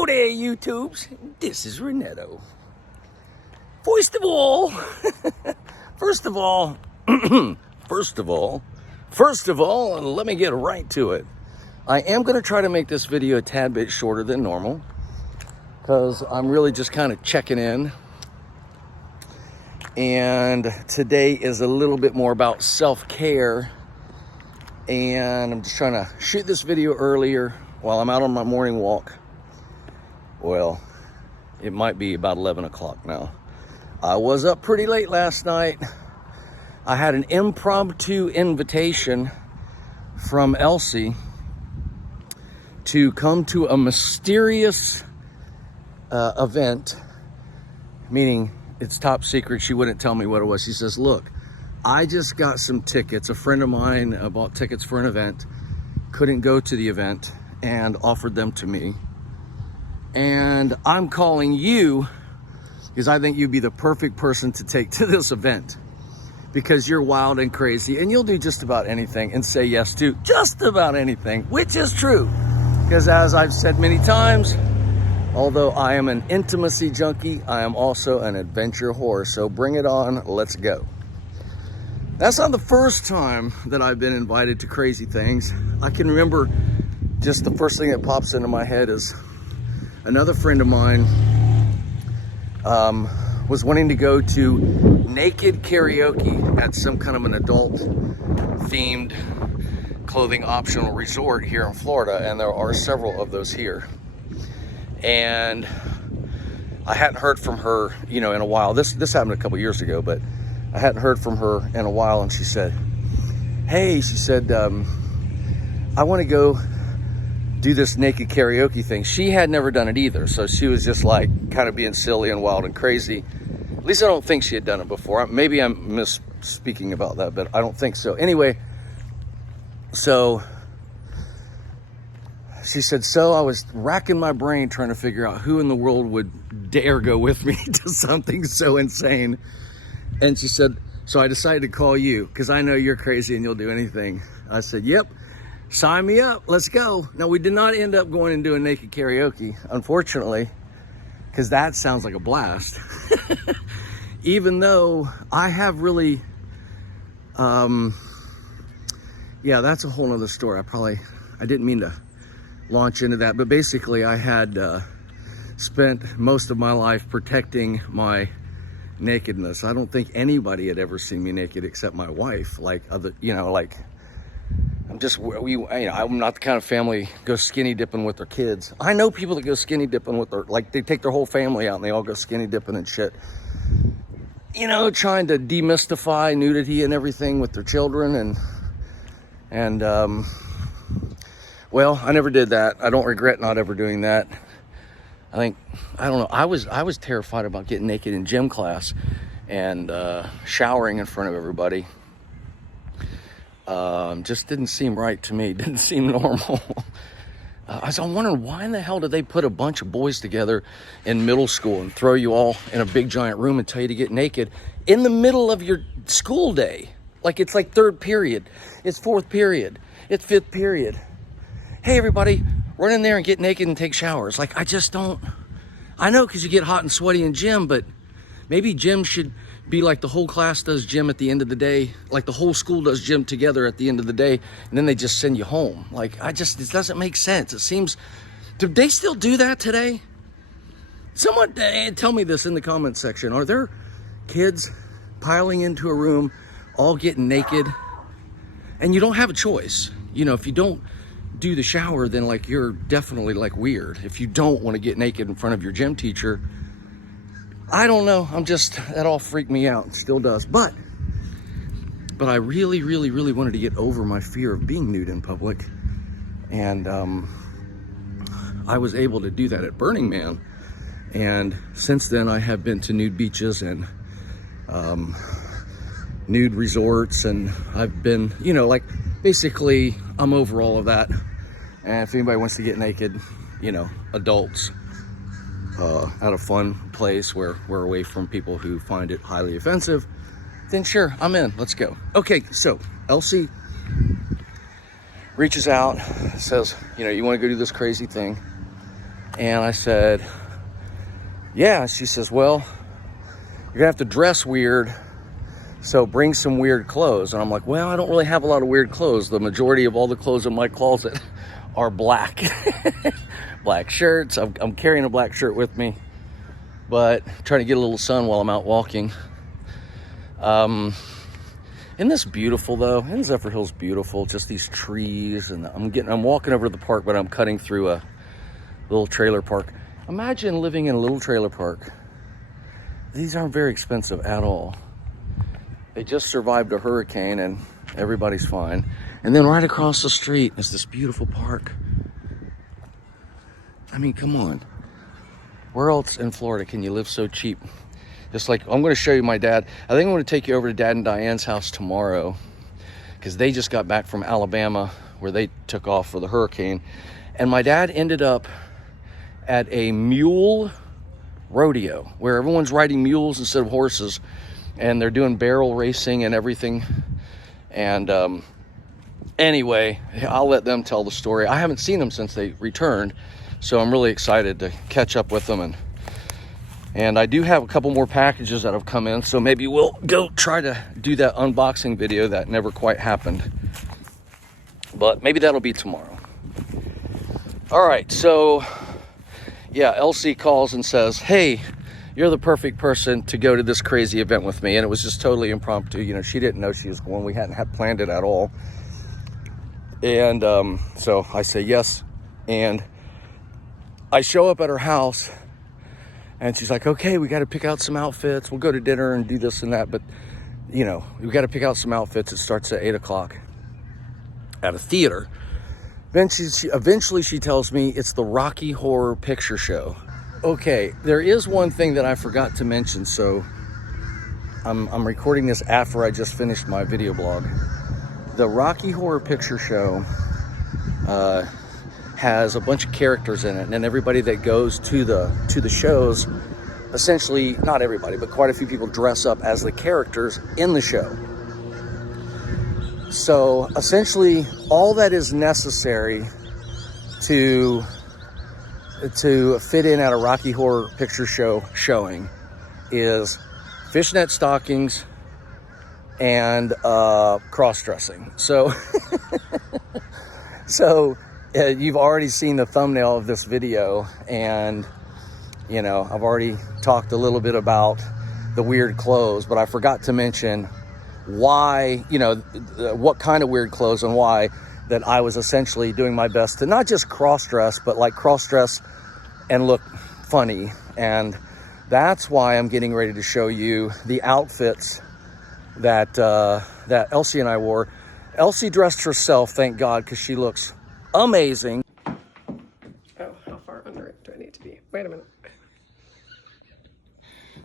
Hello there, YouTubes. This is Renetto. First of all, let me get right to it. I am going to try to make this video a tad bit shorter than normal because I'm really just kind of checking in. And today is a little bit more about self-care. And I'm just trying to shoot this video earlier while I'm out on my morning walk. Well, it might be about 11 o'clock now. I was up pretty late last night. I had an impromptu invitation from Elsie to come to a mysterious event, meaning it's top secret. She wouldn't tell me what it was. She says, look, I just got some tickets. A friend of mine bought tickets for an event, couldn't go to the event, and offered them to me. And I'm calling you because I think you'd be the perfect person to take to this event because you're wild and crazy and you'll do just about anything and say yes to just about anything, which is true. Because as I've said many times, although I am an intimacy junkie, I am also an adventure whore. So bring it on, let's go. That's not the first time that I've been invited to crazy things. I can remember just the first thing that pops into my head is another friend of mine was wanting to go to naked karaoke at some kind of an adult themed clothing optional resort here in Florida, and there are several of those here. And I hadn't heard from her, in a while. This happened a couple years ago, but I hadn't heard from her in a while, and she said, hey, I want to go do this naked karaoke thing. She had never done it either, so she was just like kind of being silly and wild and crazy. At least I don't think she had done it before. Maybe I'm misspeaking about that, but I don't think so. Anyway, so she said, so I was racking my brain trying to figure out who in the world would dare go with me to something so insane. And she said, so I decided to call you because I know you're crazy and you'll do anything. I said, yep. Sign me up, let's go. Now, we did not end up going and doing naked karaoke, unfortunately, because that sounds like a blast. Even though I have really, yeah, that's a whole nother story. I didn't mean to launch into that, but basically I had spent most of my life protecting my nakedness. I don't think anybody had ever seen me naked except my wife, I'm not the kind of family go skinny dipping with their kids. I know people that go skinny dipping with they take their whole family out and they all go skinny dipping and shit. Trying to demystify nudity and everything with their children and well, I never did that. I don't regret not ever doing that. I don't know. I was terrified about getting naked in gym class and showering in front of everybody. Just didn't seem right to me. Didn't seem normal. I was wondering, why in the hell did they put a bunch of boys together in middle school and throw you all in a big giant room and tell you to get naked in the middle of your school day? It's like third period. It's fourth period. It's fifth period. Hey, everybody, run in there and get naked and take showers. I just don't. I know because you get hot and sweaty in gym, but maybe gym should be like the whole class does gym at the end of the day, like the whole school does gym together at the end of the day, and then they just send you home. It doesn't make sense. It seems, do they still do that today? Someone tell me this in the comment section. Are there kids piling into a room, all getting naked, and you don't have a choice? If you don't do the shower, then you're definitely weird. If you don't want to get naked in front of your gym teacher, I don't know. That all freaked me out. It still does. But I really, really, really wanted to get over my fear of being nude in public. And I was able to do that at Burning Man. And since then, I have been to nude beaches and nude resorts. And I've been, basically, I'm over all of that. And if anybody wants to get naked, adults, at a fun place where we're away from people who find it highly offensive, then sure, I'm in. Let's go. Okay, so Elsie reaches out, says, you want to go do this crazy thing. And I said, yeah. She says, well, you're gonna have to dress weird, so bring some weird clothes. And I'm like, well, I don't really have a lot of weird clothes. The majority of all the clothes in my closet are black. Black shirts. I'm carrying a black shirt with me, but trying to get a little sun while I'm out walking. Isn't this beautiful though? Isn't Zephyrhills beautiful? Just these trees, and I'm walking over to the park, but I'm cutting through a little trailer park. Imagine living in a little trailer park. These aren't very expensive at all. They just survived a hurricane and everybody's fine. And then right across the street is this beautiful park. I mean, come on. Where else in Florida can you live so cheap? Just like, I'm going to show you my dad. I think I'm going to take you over to Dad and Diane's house tomorrow, because they just got back from Alabama where they took off for the hurricane. And my dad ended up at a mule rodeo where everyone's riding mules instead of horses, and they're doing barrel racing and everything. And anyway, I'll let them tell the story. I haven't seen them since they returned, so I'm really excited to catch up with them. And I do have a couple more packages that have come in, so maybe we'll go try to do that unboxing video that never quite happened, but maybe that'll be tomorrow. All right, so yeah, Elsie calls and says, hey, you're the perfect person to go to this crazy event with me. And it was just totally impromptu. You know, she didn't know she was going. We hadn't planned it at all. And so I say yes. And I show up at her house, and she's like, okay, we got to pick out some outfits. We'll go to dinner and do this and that. But, you know, we got to pick out some outfits. It starts at 8 o'clock at a theater. Then eventually she tells me it's the Rocky Horror Picture Show. Okay, there is one thing that I forgot to mention. So I'm recording this after I just finished my video blog. The Rocky Horror Picture Show has a bunch of characters in it, and everybody that goes to the shows, essentially, not everybody, but quite a few people dress up as the characters in the show. So essentially, all that is necessary to fit in at a Rocky Horror Picture Show showing is fishnet stockings and cross-dressing. So, you've already seen the thumbnail of this video, and you know, I've already talked a little bit about the weird clothes, but I forgot to mention why, you know, what kind of weird clothes and why, that I was essentially doing my best to not just cross-dress, but like cross-dress and look funny. And that's why I'm getting ready to show you the outfits that Elsie and I wore. Elsie dressed herself, thank God, because she looks amazing. Oh, how far under it do I need to be? Wait a minute.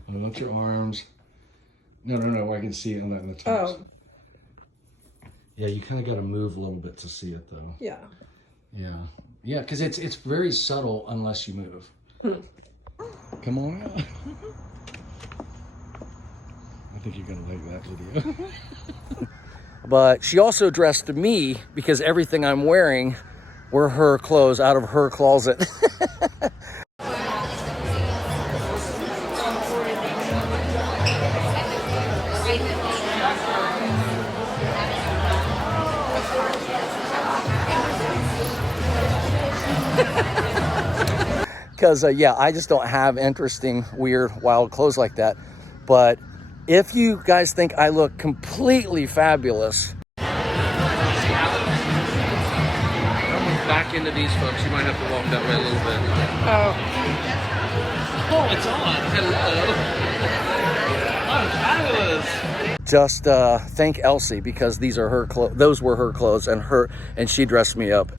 Lift your arms. No, I can see it on that in the tops. Oh. Yeah, you kind of got to move a little bit to see it, though. Yeah. Yeah, because it's very subtle unless you move. Come on out. I think you're gonna like that video. But she also dressed me, because everything I'm wearing were her clothes out of her closet. Because, yeah, I just don't have interesting, weird, wild clothes like that. But if you guys think I look completely fabulous. Back into these folks, you might have to walk that way a little bit. Oh, it's on. Hello. I'm fabulous. Just thank Elsie, because these are her clothes. Those were her clothes, and she dressed me up.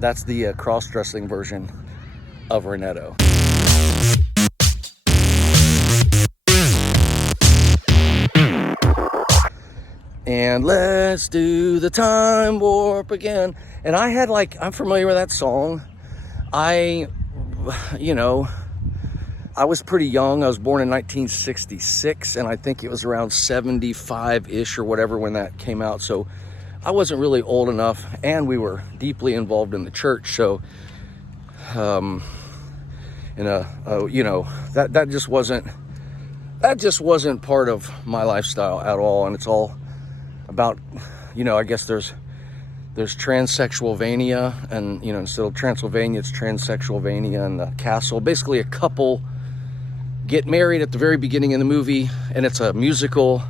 That's the cross-dressing version of Renetto. And let's do the time warp again. And I had I'm familiar with that song. I was pretty young. I was born in 1966, and I think it was around 75-ish or whatever when that came out. So I wasn't really old enough, and we were deeply involved in the church, so you know, that just wasn't part of my lifestyle at all. And it's all about, you know, I guess there's transsexualvania, and, you know, instead of Transylvania, it's transsexualvania, and the castle. Basically, a couple get married at the very beginning of the movie, and it's a musical,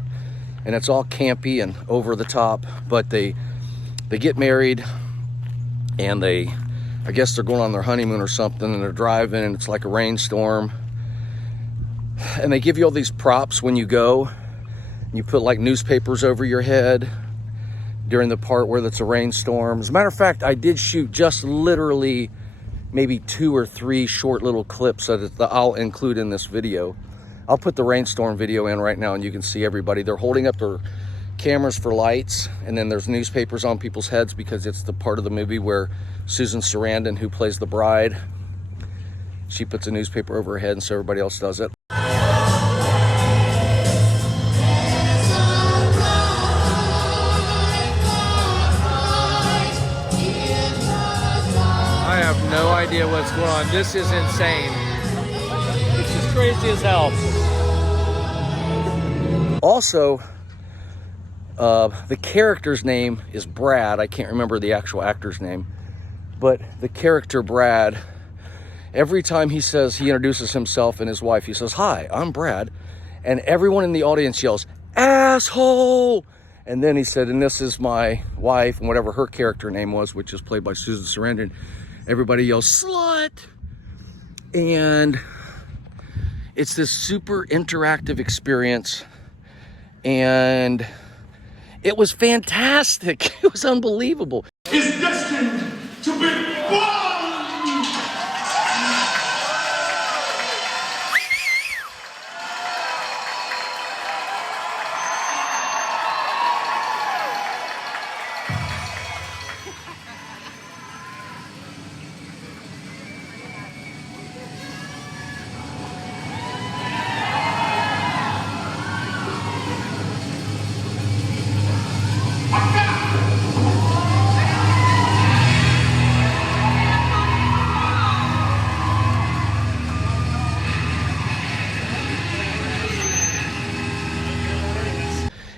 and it's all campy and over the top, but they get married, and I guess they're going on their honeymoon or something, and they're driving, and it's like a rainstorm, and they give you all these props when you go. You put like newspapers over your head during the part where it's a rainstorm. As a matter of fact, I did shoot just literally maybe 2 or 3 short little clips that I'll include in this video. I'll put the rainstorm video in right now, and you can see everybody. They're holding up their cameras for lights, and then there's newspapers on people's heads because it's the part of the movie where Susan Sarandon, who plays the bride, she puts a newspaper over her head, and so everybody else does it. I have no idea what's going on. This is insane. It's just crazy as hell. Also, the character's name is Brad. I can't remember the actual actor's name, but the character Brad, every time he introduces himself and his wife, he says, "Hi, I'm Brad." And everyone in the audience yells, "Asshole!" And then he said, "And this is my wife," and whatever her character name was, which is played by Susan Sarandon. Everybody yells, "Slut!" And it's this super interactive experience, and it was fantastic. It was unbelievable. Is destined to be born!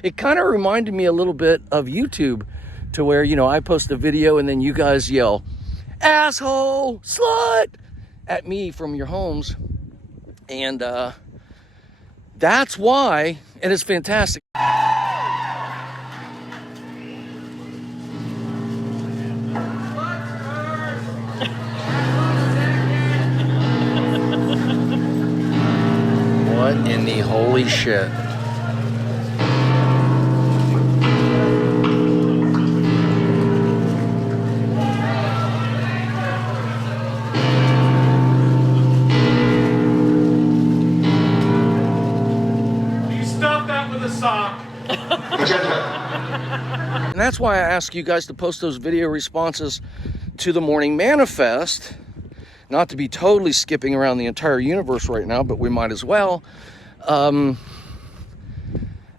It kind of reminded me a little bit of YouTube, to where, you know, I post a video and then you guys yell, "Asshole, slut," at me from your homes. And that's why, and it's fantastic. What in the holy shit? And that's why I ask you guys to post those video responses to the Morning Manafest. Not to be totally skipping around the entire universe right now, but we might as well.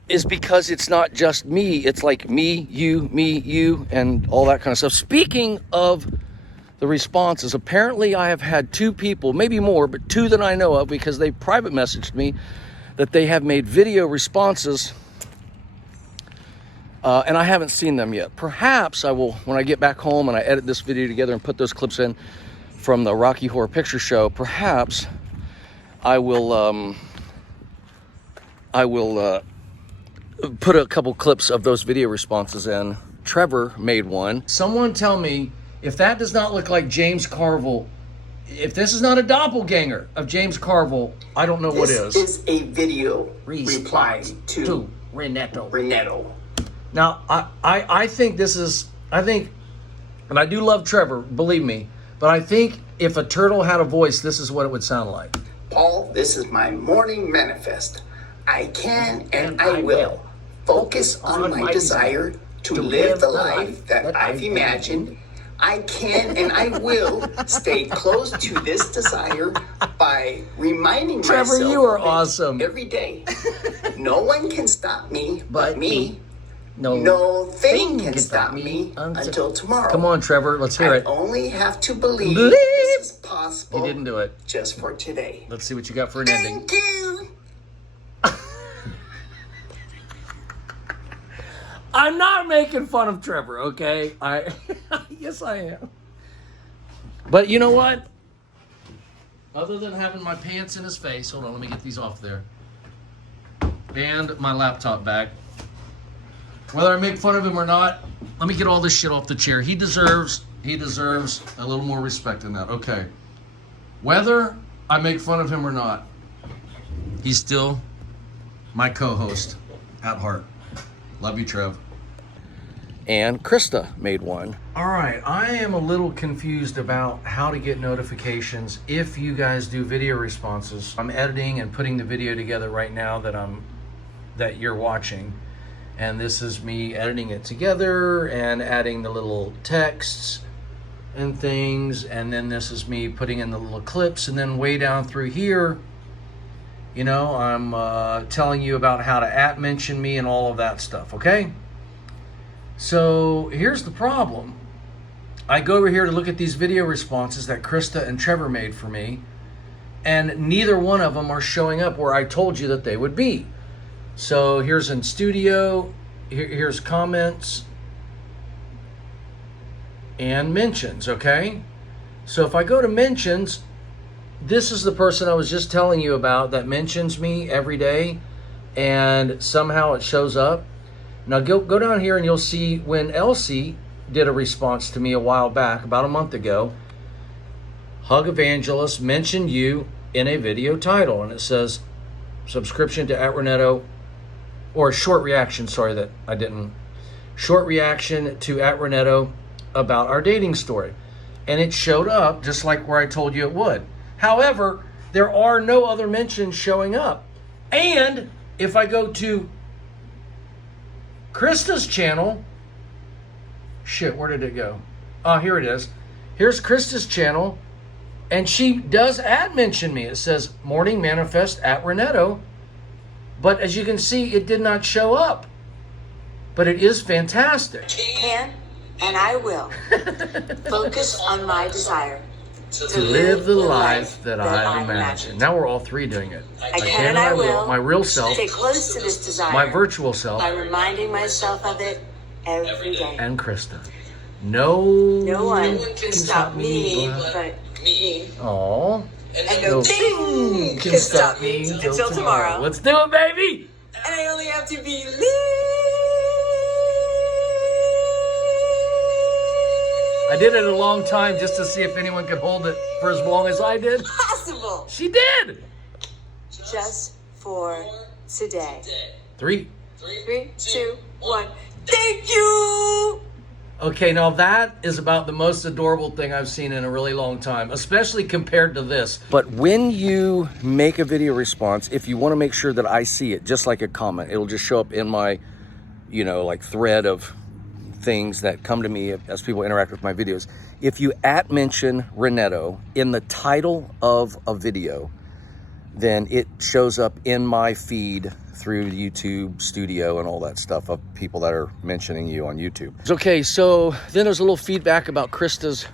Is because it's not just me. It's like me, you, and all that kind of stuff. Speaking of the responses, apparently I have had 2 people, maybe more, but 2 that I know of, because they private messaged me that they have made video responses, and I haven't seen them yet. Perhaps I will, when I get back home and I edit this video together and put those clips in from the Rocky Horror Picture Show, perhaps I will put a couple clips of those video responses in. Trevor made one. Someone tell me if that does not look like James Carville. If this is not a doppelganger of James Carville, I don't know what is. This is a video reply to Renetto. Now, I think this is, and I do love Trevor, believe me, but I think if a turtle had a voice, this is what it would sound like. Paul, this is my morning manifest. I can and I will focus on my desire to live the life that I've imagined. I can and I will stay close to this desire by reminding Trevor, myself you are of it awesome every day. No one can stop me but me. No thing can stop me until tomorrow. Come on, Trevor, let's hear it. I only have to believe this is possible. You didn't do it. Just for today. Let's see what you got for an ending. Thank you. I'm not making fun of Trevor, okay? Yes, I am. But you know what? Other than having my pants in his face, hold on, let me get these off there. And my laptop bag. Whether I make fun of him or not, let me get all this shit off the chair. He deserves a little more respect than that. Okay. Whether I make fun of him or not, he's still my co-host at heart. Love you, Trev. And Krista made one. All right, I am a little confused about how to get notifications if you guys do video responses. I'm editing and putting the video together right now that you're watching. And this is me editing it together and adding the little texts and things. And then this is me putting in the little clips. And then way down through here, you know, I'm telling you about how to @mention me and all of that stuff, okay? So here's the problem. I go over here to look at these video responses that Krista and Trevor made for me, and neither one of them are showing up where I told you that they would be. So here's in studio, here's comments and mentions, okay? So if I go to mentions, this is the person I was just telling you about that mentions me every day, and somehow it shows up. Now go down here and you'll see when Elsie did a response to me a while back, about a month ago. Hug Evangelist mentioned you in a video title, and it says subscription to @Renetto, or short reaction, sorry that I didn't. Short reaction to @Renetto about our dating story. And it showed up just like where I told you it would. However, there are no other mentions showing up. And if I go to Krista's channel, shit, where did it go? Oh, here it is. Here's Krista's channel, and she does mention me. It says Morning Manafest @Renetto, but as you can see, it did not show up. But it is fantastic. Can and I will focus on my desire to live the life that I've imagined. Now we're all three doing it. I can and I will. My real self. Stay close to this desire. My virtual self. By reminding myself of it every day. And Krista. No one can stop me but me. Aww. And no thing can stop me until tomorrow. Let's do it, baby! And I only have to believe. I did it a long time just to see if anyone could hold it for as long as I did. Possible. She did. Just for today. 3, 2, 1. Thank you. Okay, now that is about the most adorable thing I've seen in a really long time, especially compared to this. But when you make a video response, if you want to make sure that I see it, just like a comment, it'll just show up in my, you know, like thread of things that come to me as people interact with my videos. If you @mention Renetto in the title of a video, then it shows up in my feed through YouTube Studio and all that stuff of people that are mentioning you on YouTube. Okay, so then there's a little feedback about the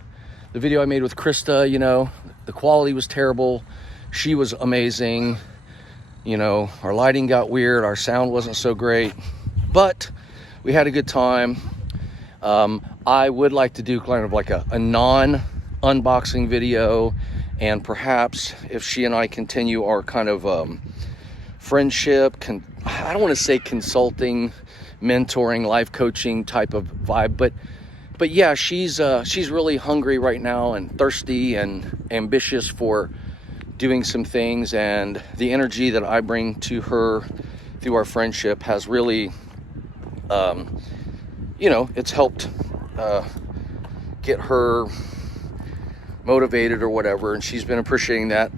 video I made with Krista. You know, the quality was terrible. She was amazing. You know, our lighting got weird. Our sound wasn't so great, but we had a good time. I would like to do kind of like a non-unboxing video, and perhaps if she and I continue our kind of friendship, I don't want to say consulting, mentoring, life coaching type of vibe, but yeah, she's really hungry right now and thirsty and ambitious for doing some things, and the energy that I bring to her through our friendship has really, you know, it's helped get her motivated or whatever, and she's been appreciating that.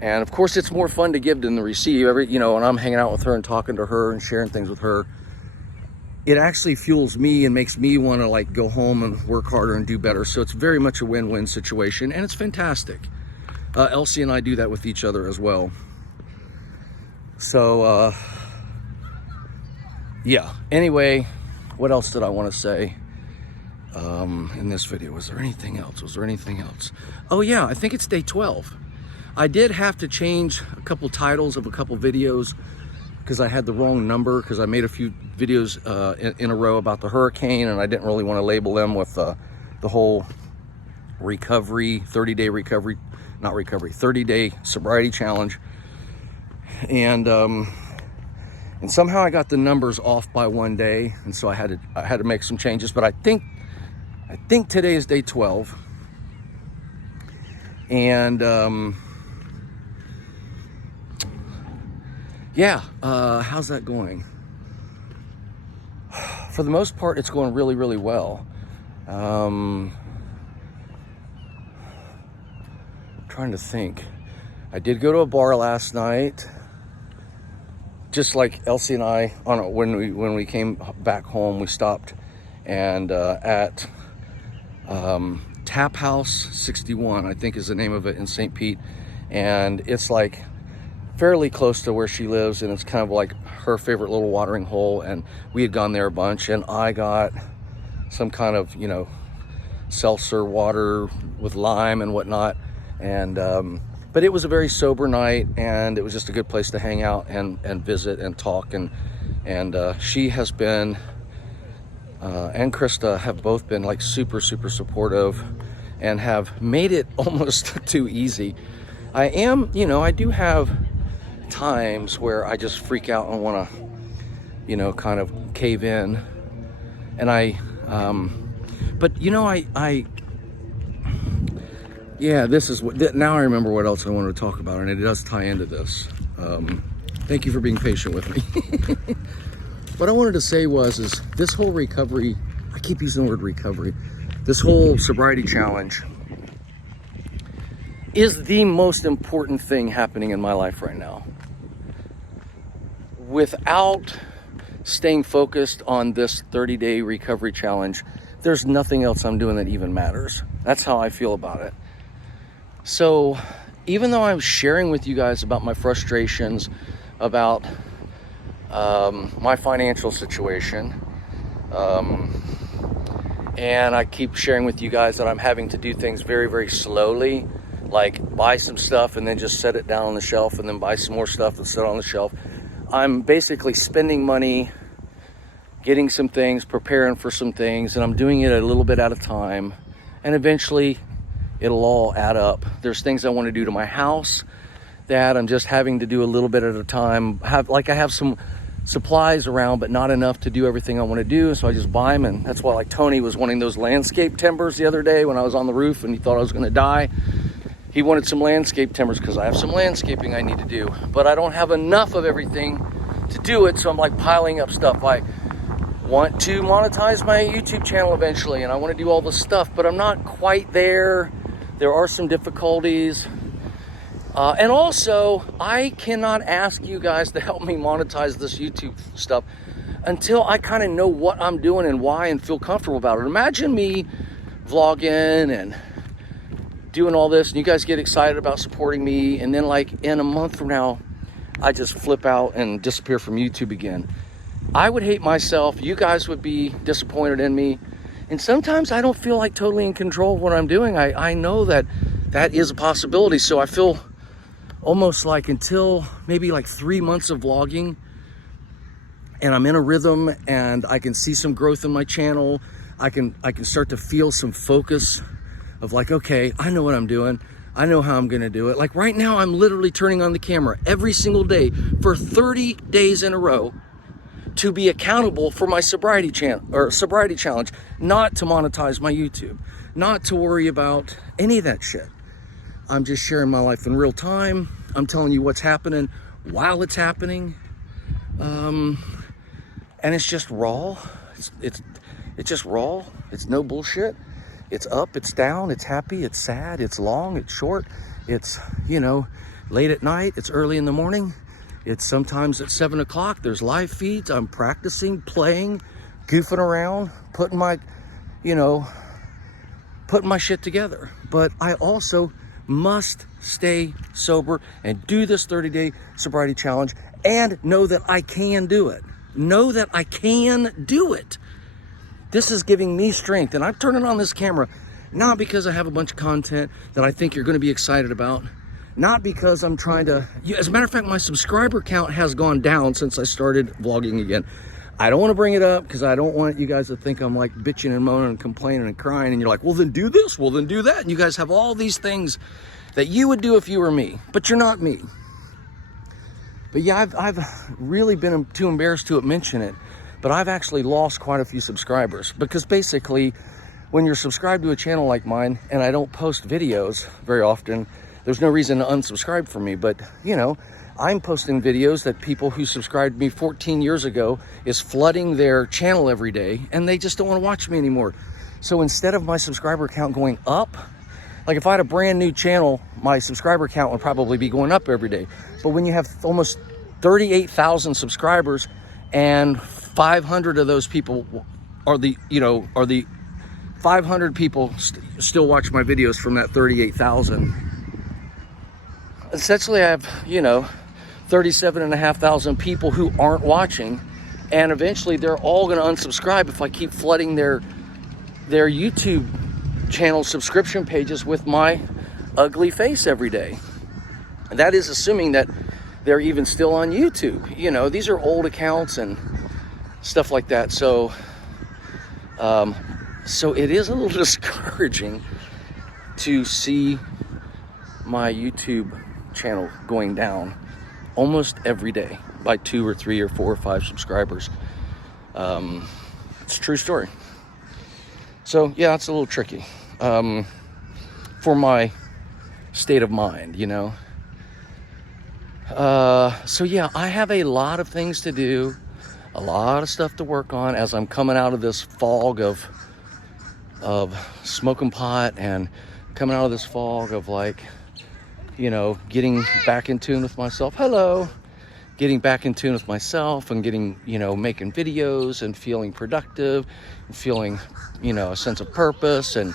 And of course, it's more fun to give than to receive. You know, when I'm hanging out with her and talking to her and sharing things with her, it actually fuels me and makes me want to like go home and work harder and do better. So it's very much a win-win situation, and it's fantastic. Elsie and I do that with each other as well. So yeah, anyway, What else did I want to say in this video? Was there anything else? Oh yeah, I think it's day 12. I did have to change a couple titles of a couple videos because I had the wrong number, because I made a few videos in a row about the hurricane, and I didn't really want to label them with the whole recovery, 30-day sobriety challenge. And somehow I got the numbers off by one day, and so I had to make some changes. But I think today is day 12, and yeah, how's that going? For the most part, it's going really, really well. Trying to think. I did go to a bar last night, just like Elsie and I. When we came back home, we stopped and at Tap House 61, I think is the name of it, in St. Pete, and it's like fairly close to where she lives, and it's kind of like her favorite little watering hole. And we had gone there a bunch, and I got some kind of, you know, seltzer water with lime and whatnot, and but it was a very sober night, and it was just a good place to hang out and visit and talk. And she has been and Krista have both been like super supportive and have made it almost too easy. I do have times where I just freak out and want to, you know, kind of cave in, and but you know, yeah, this is what, now I remember what else I wanted to talk about, and it does tie into this. Thank you for being patient with me. What I wanted to say is this whole recovery, I keep using the word recovery, this whole sobriety challenge is the most important thing happening in my life right now. Without staying focused on this 30-day recovery challenge, there's nothing else I'm doing that even matters. That's how I feel about it. So even though I'm sharing with you guys about my frustrations, about my financial situation, and I keep sharing with you guys that I'm having to do things very slowly, like buy some stuff and then just set it down on the shelf, and then buy some more stuff and set it on the shelf. I'm basically spending money, getting some things, preparing for some things, and I'm doing it a little bit at a time, and eventually it'll all add up. There's things I want to do to my house that I'm just having to do a little bit at a time. I have some supplies around, but not enough to do everything I want to do, so I just buy them. And that's why, like, Tony was wanting those landscape timbers the other day when I was on the roof, and he thought I was going to die. He wanted some landscape timbers because I have some landscaping I need to do, but I don't have enough of everything to do it, so I'm like piling up stuff. I want to monetize my YouTube channel eventually, and I want to do all this stuff, but I'm not quite there. There are some difficulties. And also, I cannot ask you guys to help me monetize this YouTube stuff until I kind of know what I'm doing and why, and feel comfortable about it. Imagine me vlogging and doing all this, and you guys get excited about supporting me, and then like in a month from now, I just flip out and disappear from YouTube again. I would hate myself. You guys would be disappointed in me. And sometimes I don't feel like totally in control of what I'm doing. I know that is a possibility. So I feel almost like until maybe like 3 months of vlogging, and I'm in a rhythm, and I can see some growth in my channel, I can start to feel some focus of like, okay, I know what I'm doing. I know how I'm gonna do it. Like right now, I'm literally turning on the camera every single day for 30 days in a row to be accountable for my sobriety challenge, not to monetize my YouTube, not to worry about any of that shit. I'm just sharing my life in real time. I'm telling you what's happening while it's happening. And it's just raw. It's just raw. It's no bullshit. It's up, it's down, it's happy, it's sad, it's long, it's short. It's, you know, late at night, it's early in the morning. It's sometimes at 7 o'clock, there's live feeds. I'm practicing, playing, goofing around, putting my shit together. But I also must stay sober and do this 30-day sobriety challenge and know that I can do it. Know that I can do it. This is giving me strength, and I'm turning on this camera not because I have a bunch of content that I think you're going to be excited about, not because I'm trying to, as a matter of fact, my subscriber count has gone down since I started vlogging again. I don't want to bring it up because I don't want you guys to think I'm like bitching and moaning and complaining and crying, and you're like, well then do this, well then do that, and you guys have all these things that you would do if you were me, but you're not me. But yeah, I've really been too embarrassed to mention it, but I've actually lost quite a few subscribers, because basically when you're subscribed to a channel like mine and I don't post videos very often, there's no reason to unsubscribe from me. But you know, I'm posting videos that people who subscribed to me 14 years ago is flooding their channel every day, and they just don't want to watch me anymore. So instead of my subscriber count going up, like if I had a brand new channel, my subscriber count would probably be going up every day. But when you have almost 38,000 subscribers and 500 of those people are the 500 people still watch my videos from that 38,000. Essentially, I have, 37,500 people who aren't watching, and eventually they're all going to unsubscribe if I keep flooding their YouTube channel subscription pages with my ugly face every day. And that is assuming that they're even still on YouTube. These are old accounts and stuff like that. So it is a little discouraging to see my YouTube channel going down almost every day by 2 or 3 or 4 or 5 subscribers. It's a true story. So yeah, it's a little tricky for my state of mind, So yeah, I have a lot of things to do, a lot of stuff to work on as I'm coming out of this fog of smoking pot, and coming out of this fog of getting back in tune with myself. Getting back in tune with myself and getting, making videos and feeling productive and feeling, a sense of purpose. And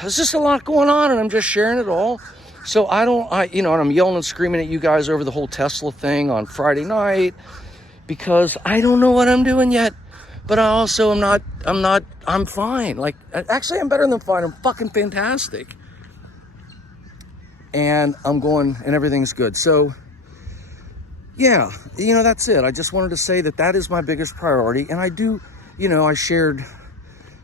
there's just a lot going on, and I'm just sharing it all. So and I'm yelling and screaming at you guys over the whole Tesla thing on Friday night because I don't know what I'm doing yet. But I also I'm fine. Like, actually, I'm better than fine. I'm fucking fantastic. And I'm going, and everything's good. So, yeah, that's it. I just wanted to say that is my biggest priority. And I do, I shared,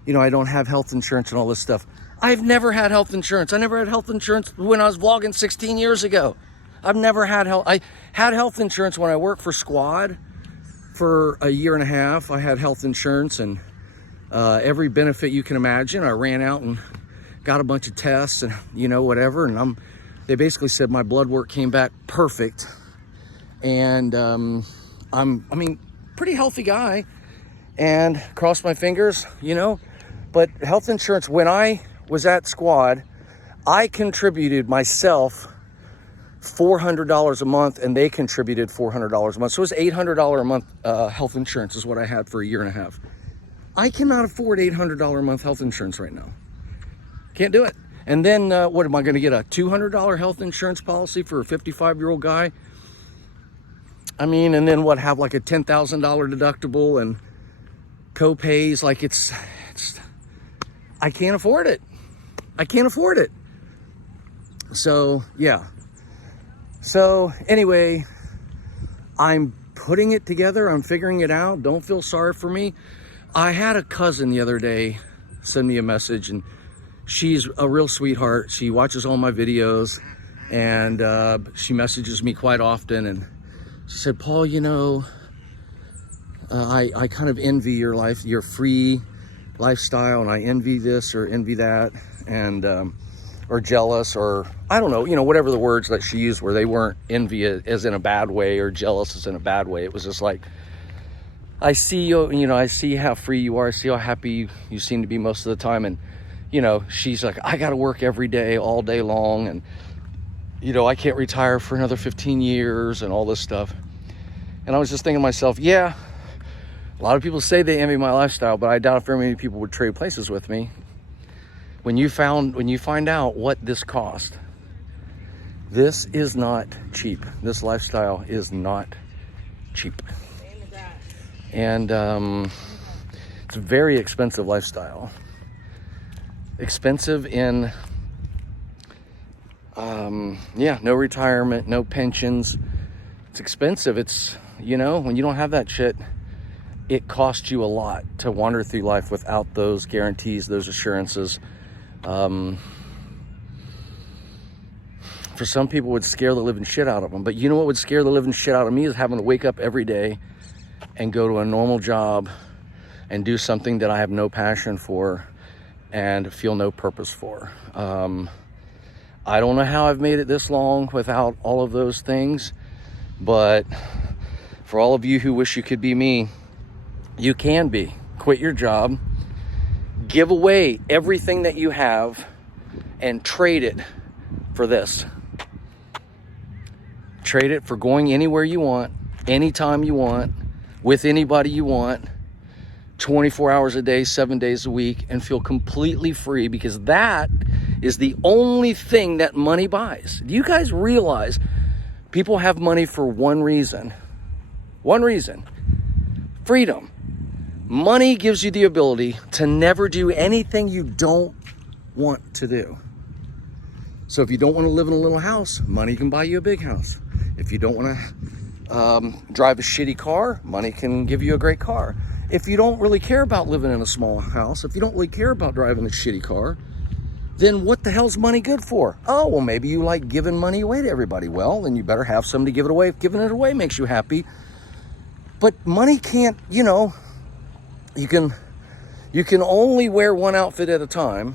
I don't have health insurance and all this stuff. I've never had health insurance. I never had health insurance when I was vlogging 16 years ago. I've never had I had health insurance when I worked for Squad. For a year and a half, I had health insurance, and every benefit you can imagine. I ran out and got a bunch of tests and whatever, and they basically said my blood work came back perfect, and I'm pretty healthy guy, and crossed my fingers, but health insurance, when I was at Squad, I contributed myself $400 a month, and they contributed $400 a month. So it was $800 a month health insurance is what I had for a year and a half. I cannot afford $800 a month health insurance right now. Can't do it. And then what am I going to get, a $200 health insurance policy for a 55-year-old guy? And then what, have like a $10,000 deductible and co-pays? Like it's I can't afford it. I can't afford it. So yeah. So anyway, I'm putting it together. I'm figuring it out. Don't feel sorry for me. I had a cousin the other day send me a message, and she's a real sweetheart. She watches all my videos, and she messages me quite often. And she said, Paul, I kind of envy your life, your free lifestyle, and I envy this or envy that, and or jealous, or I don't know, whatever the words that she used were. They weren't envy as in a bad way or jealous as in a bad way. It was just like, I see you, I see how free you are. I see how happy you seem to be most of the time. And, she's like, I got to work every day, all day long. And, I can't retire for another 15 years and all this stuff. And I was just thinking to myself, yeah, a lot of people say they envy my lifestyle, but I doubt if very many people would trade places with me. When you find out what this cost, this is not cheap. This lifestyle is not cheap. And It's a very expensive lifestyle. Expensive in, no retirement, no pensions. It's expensive. It's, you know, when you don't have that shit, it costs you a lot to wander through life without those guarantees, those assurances. For some people, it would scare the living shit out of them. But you know what would scare the living shit out of me is having to wake up every day and go to a normal job and do something that I have no passion for and feel no purpose for. I don't know how I've made it this long without all of those things, but for all of you who wish you could be me, you can be. Quit your job, give away everything that you have, and trade it for this. Trade it for going anywhere you want, anytime you want, with anybody you want, 24 hours a day, 7 days a week, and feel completely free, because that is the only thing that money buys. Do you guys realize people have money for one reason? One reason: freedom. Money gives you the ability to never do anything you don't want to do. So if you don't want to live in a little house, money can buy you a big house. If you don't want to drive a shitty car, money can give you a great car. If you don't really care about living in a small house, if you don't really care about driving a shitty car, then what the hell's money good for? Oh, well, maybe you like giving money away to everybody. Well, then you better have some to give it away if giving it away makes you happy. But money can't, you know, you can only wear one outfit at a time.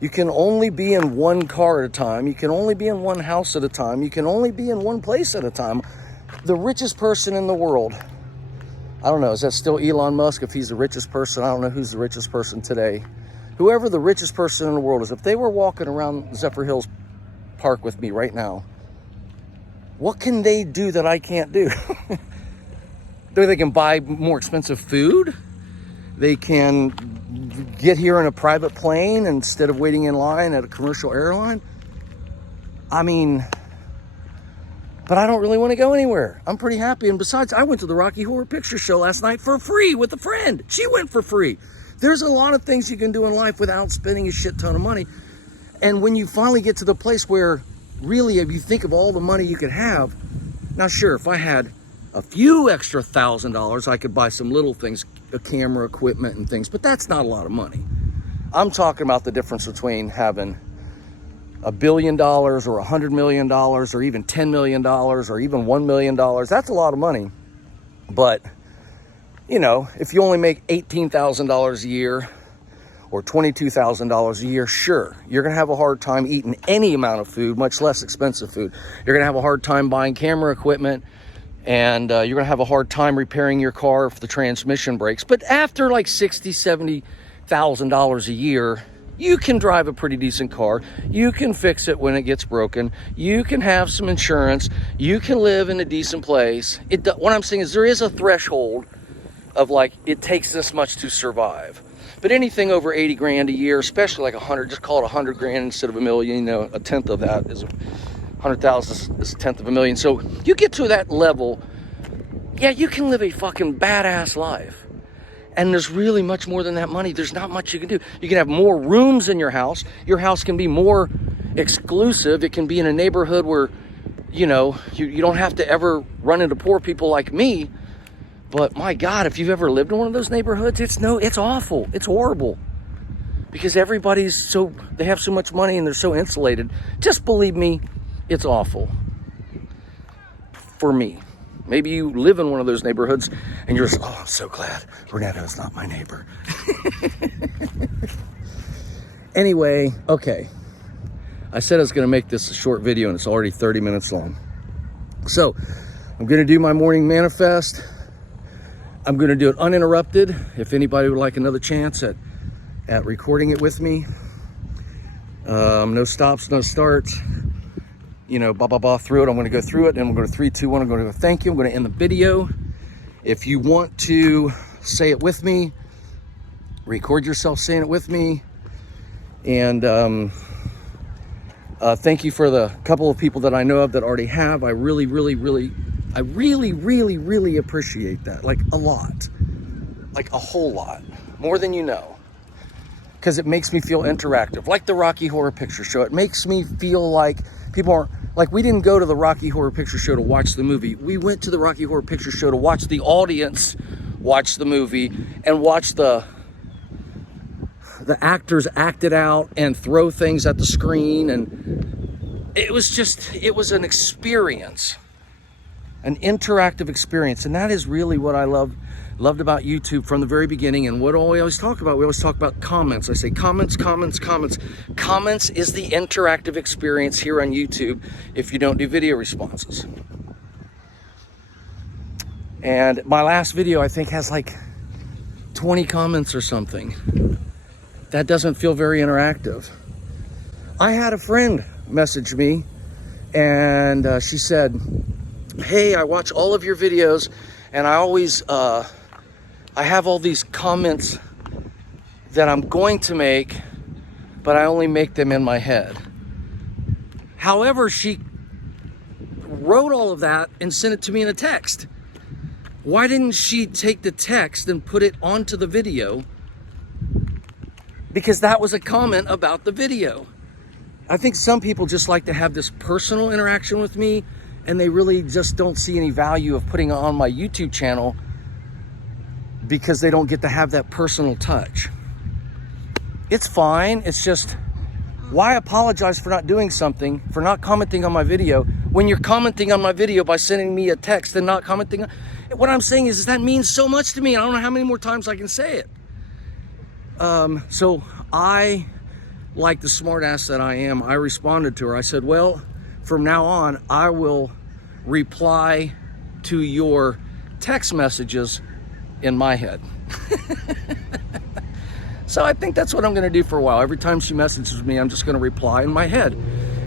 You can only be in one car at a time. You can only be in one house at a time. You can only be in one place at a time. The richest person in the world, I don't know, is that still Elon Musk? If he's the richest person, I don't know who's the richest person today. Whoever the richest person in the world is, if they were walking around Zephyrhills Park with me right now, what can they do that I can't do? They can buy more expensive food. They can get here in a private plane instead of waiting in line at a commercial airline. I mean, but I don't really want to go anywhere. I'm pretty happy. And besides, I went to the Rocky Horror Picture Show last night for free with a friend. She went for free. There's a lot of things you can do in life without spending a shit ton of money. And when you finally get to the place where really, if you think of all the money you could have, now sure, if I had a few extra $1,000, I could buy some little things, a camera, equipment and things, but that's not a lot of money. I'm talking about the difference between having $1 billion or $100 million or even $10 million or even $1 million. That's a lot of money. But, you know, if you only make $18,000 a year or $22,000 a year, sure, you're going to have a hard time eating any amount of food, much less expensive food. You're going to have a hard time buying camera equipment, and you're going to have a hard time repairing your car if the transmission breaks. But after like $60,000, $70,000 a year, you can drive a pretty decent car. You can fix it when it gets broken. You can have some insurance. You can live in a decent place. What I'm saying is there is a threshold of like, it takes this much to survive. But anything over 80 grand a year, especially like 100, just call it 100 grand instead of a million, you know, a tenth of that is 100,000 is a tenth of a million. So you get to that level, yeah, you can live a fucking badass life. And there's really much more than that money. There's not much you can do. You can have more rooms in your house. Your house can be more exclusive. It can be in a neighborhood where, you know, you don't have to ever run into poor people like me. But my God, if you've ever lived in one of those neighborhoods, it's awful. It's horrible. Because everybody's they have so much money and they're so insulated. Just believe me, it's awful. For me. Maybe you live in one of those neighborhoods and you're just, oh, I'm so glad Renetto's not my neighbor. Anyway, okay. I said I was going to make this a short video and it's already 30 minutes long. So I'm going to do my morning manifest. I'm going to do it uninterrupted. If anybody would like another chance at recording it with me. No stops, no starts. You know, through it. I'm going to go through it, and I'm going to 3, 2, 1. I'm going to go thank you. I'm going to end the video. If you want to say it with me, record yourself saying it with me. And thank you for the couple of people that I know of that already have. I really appreciate that. Like a lot. like a whole lot, more than you know, because it makes me feel interactive, like the Rocky Horror Picture Show. It makes me feel like people aren't, like we didn't go to the Rocky Horror Picture Show to watch the movie. We went to the Rocky Horror Picture Show to watch the audience watch the movie and watch the actors act it out and throw things at the screen. And it was an experience, an interactive experience. And that is really what I loved about YouTube from the very beginning. And what do we always talk about? We always talk about comments. I say comments, comments, comments. Comments is the interactive experience here on YouTube if you don't do video responses. And my last video, I think, has like 20 comments or something. That doesn't feel very interactive. I had a friend message me and she said, hey, I watch all of your videos and I always, I have all these comments that I'm going to make, but I only make them in my head. However, she wrote all of that and sent it to me in a text. Why didn't she take the text and put it onto the video? Because that was a comment about the video. I think some people just like to have this personal interaction with me, and they really just don't see any value of putting it on my YouTube channel because they don't get to have that personal touch. It's fine. It's just, why apologize for not doing something, for not commenting on my video, when you're commenting on my video by sending me a text and not commenting? What I'm saying is that means so much to me. I don't know how many more times I can say it. So I, like the smart ass that I am, I responded to her. I said, well, from now on, I will reply to your text messages in my head. So I think that's what I'm gonna do for a while. Every time she messages me, I'm just gonna reply in my head.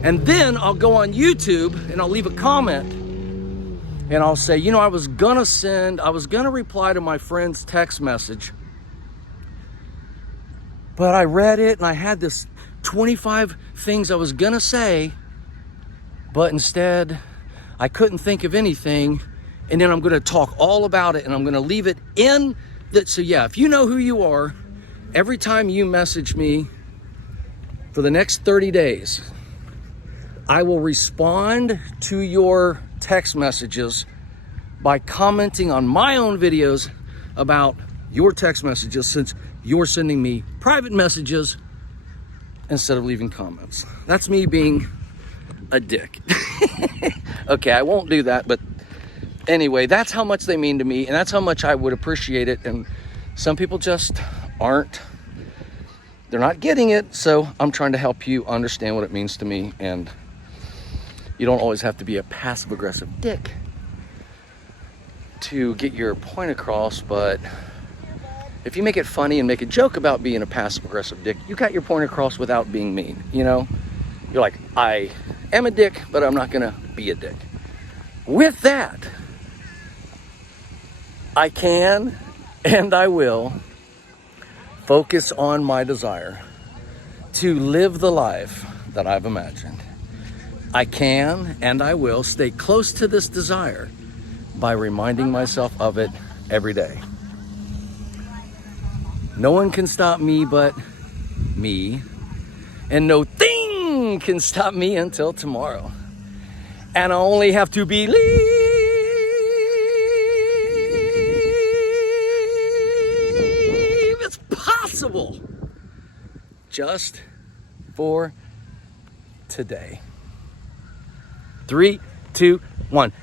And then I'll go on YouTube and I'll leave a comment and I'll say, you know, I was gonna reply to my friend's text message, but I read it and I had this 25 things I was gonna say, but instead I couldn't think of anything. And then I'm gonna talk all about it and I'm gonna leave it in that. So yeah, if you know who you are, every time you message me for the next 30 days, I will respond to your text messages by commenting on my own videos about your text messages, since you're sending me private messages instead of leaving comments. That's me being a dick. Okay, I won't do that, but anyway, that's how much they mean to me, and that's how much I would appreciate it. And some people just aren't, they're not getting it. So I'm trying to help you understand what it means to me. And you don't always have to be a passive aggressive dick to get your point across, but if you make it funny and make a joke about being a passive aggressive dick, you got your point across without being mean. You know, you're like, I am a dick, but I'm not gonna be a dick. With that, I can and I will focus on my desire to live the life that I've imagined. I can and I will stay close to this desire by reminding myself of it every day. No one can stop me but me, and no thing can stop me until tomorrow. And I only have to believe it's possible just for today. 3, 2, 1.